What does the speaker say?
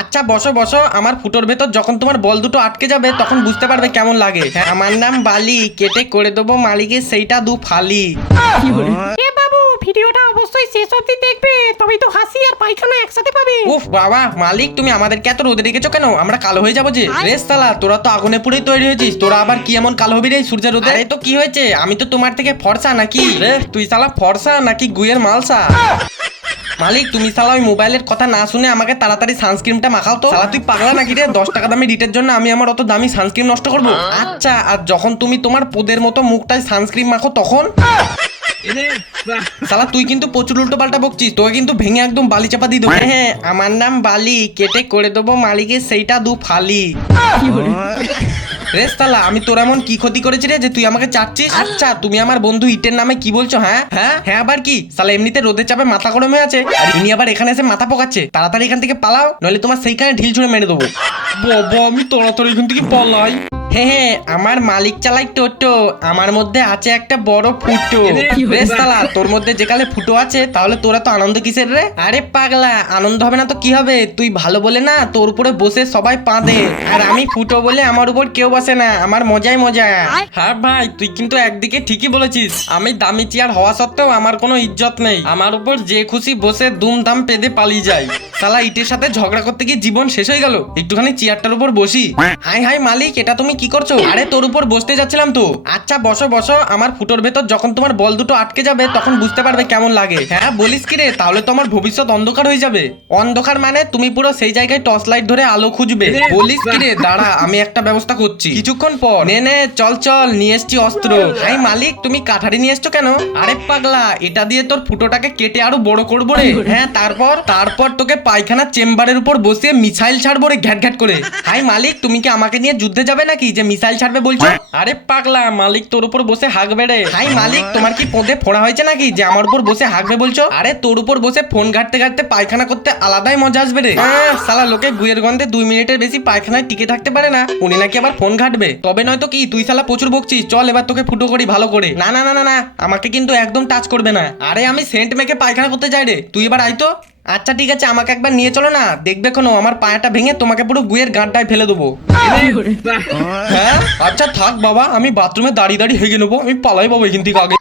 আচ্ছা বসো বসো, আমার ফুটোর ভেতর যখন তোমার বল দুটো আটকে যাবে তখন বুঝতে পারবে কেমন লাগে। হ্যাঁ, আমার নাম বালি, কেটে করে দেবো মালিকের সেইটা দু ফালি। এ বাবু, ভিডিওটা অবশ্যই শেষ অবধি দেখবে, তবেই তো হাসি আর পায়খানা একসাথে পাবে। উফ বাবা, মালিক তুমি আমাদেরকে এত রোদে রেখেছো কেন? আমরা কালো হয়ে যাবো যে। রেস সালা, তোরা তো আগুনে পুড়েই তৈরি হয়েছিস, তোরা আবার কি এমন কালো হবি রে সূর্যের রোদে? আরে তো কি হয়েছে, আমি তো তোমার থেকে ফর্সা নাকি রে? তুই সালা ফর্সা নাকি গুয়ের মালসা? মালিক তুমি সালা ওই মোবাইলের কথা না শুনে আমাকে তাড়াতাড়ি সানস্ক্রিনটা মাখাও তো। সালা তুই পাগলা নাকি রে? 10 টাকা দামি রিটের জন্য আমি আমার অত দামি সানস্ক্রিন নষ্ট করবো? আচ্ছা, আর যখন তুমি তোমার পোদের মতো মুখটায় সানস্ক্রিন মাখো তখন? সালা তুই কিন্তু প্রচুর উল্টো পাল্টা বকছিস, তোকে কিন্তু ভেঙে একদম বালি চাপা দিয়ে দেবো। হ্যাঁ, আমার নাম বালি, কেটে করে দেবো মালিকের সেইটা দু ফালি। রেস তালা, আমি তোর এমন কি ক্ষতি করেছি রে যে তুই আমাকে চাচ্ছিস? আচ্ছা, তুমি আমার বন্ধু ইটের নামে কি বলছো? হ্যাঁ হ্যাঁ হ্যাঁ, আবার কি? সালা এমনিতে রোদের চাপে মাথা গরম হয়ে আছে, আর ইনি আবার এখানে এসে মাথা পোকাচ্ছে। তাড়াতাড়ি এখান থেকে পালাও, নইলে তোমার সেইখানে ঢিল ছুঁড়ে মেরে দেবো। বাবা, আমি তাড়াতাড়ি এখান থেকে পালাই। হ্যাঁ, আমার মালিক চালাই টোটো, আমার মধ্যে আছে একটা বড় ফুটো। রেস তালা, তোর মধ্যে যেকালে ফুটো আছে তাহলে তোরা তো আনন্দ কিসের রে? আরে পাগলা, আনন্দ হবে না তো কি হবে? তুই ভালো বলে না তোর উপরে বসে সবাই পাঁদে, আর আমি ফুটো বলে আমার উপর কেউ বসে না, আমার মজাই মজা। হ্যাঁ ভাই, তুই কিন্তু একদিকে ঠিকই বলেছিস, আমি দামি চেয়ার হওয়া সত্ত্বেও আমার কোনো ইজ্জত নেই, আমার উপর যে খুশি বসে দুমদাম পেদে পালিয়ে যায়। শালা ইটের সাথে ঝগড়া করতে গিয়ে জীবন শেষ হয়ে গেল, একটুখানি চেয়ারটার উপর বসি। হাই হাই মালিক, এটা তুমি কি করছো? আরে তোর উপর বসতে যাচ্ছিলাম তো। আচ্ছা বসো বসো, আমার ফুটোর ভেতর যখন তোমার বল দুটো আটকে যাবে তখন বুঝতে পারবে কেমন লাগে। হ্যাঁ বলিস কি রে? তাহলে তো আমার ভবিষ্যৎ অন্ধকার হয়ে যাবে। অন্ধকার মানে তুমি পুরো সেই জায়গায় টর্চ লাইট ধরে আলো খুঁজবে। বলিস কি রে? দাঁড়া, আমি একটা ব্যবস্থা করছি কিছুক্ষণ পর। নে নে, চল চল, নিয়ে এসছি অস্ত্র। হাই মালিক, তুমি কাঠারি নিয়ে এসছো কেন? আরে পাগলা, এটা দিয়ে তোর ফুটোটাকে কেটে আরো বড় করবো রে। হ্যাঁ, তারপর তোকে পায়খানা চেম্বারের উপর বসিয়ে মিসাইল ছাড়বো রে, ঘ্যাট ঘ্যাট করে। হাই মালিক, তুমি কি আমাকে নিয়ে যুদ্ধে যাবে নাকি যে মিসাইল ছাড়বে বলছো? আরে পাগলা, মালিক তোর উপর বসে হাঁকবে রে। হাই মালিক, তোমার কি পোঁদে ফোড়া হয়েছে নাকি যে আমার উপর বসে হাঁকবে বলছো? আরে তোর উপর বসে ফোন ঘাটতে ঘাটতে পায়খানা করতে আলাদাই মজা আসবে রে। সালা লোকে গুয়ের গন্ধে 2 মিনিটের বেশি পায়খানায় টিকে থাকতে পারে না, উনি নাকি আবার ফোন ঘাটবে? তবে নয়তো কি? তুই সালা প্রচুর বকছিস, চল এবার তোকে ফুটো করি ভালো করে। না না না না না, আমাকে কিন্তু একদম টাচ করবে না। আরে আমি সেন্ট মেখে পায়খানা করতে যাই রে, তুই এবার আই তো। আচ্ছা ঠিক আছে, আমাকে একবার নিয়ে চলো না, দেখবে কোনো আমার পায়াটা ভেঙে তোমাকে পুরো গুয়ের গাঁটটায় ফেলে দেবো। হ্যাঁ আচ্ছা থাক বাবা, আমি বাথরুমে দাঁড়িয়ে দাঁড়িয়ে হেগে নেবো, আমি পালাই বাবা এখান থেকে আগে।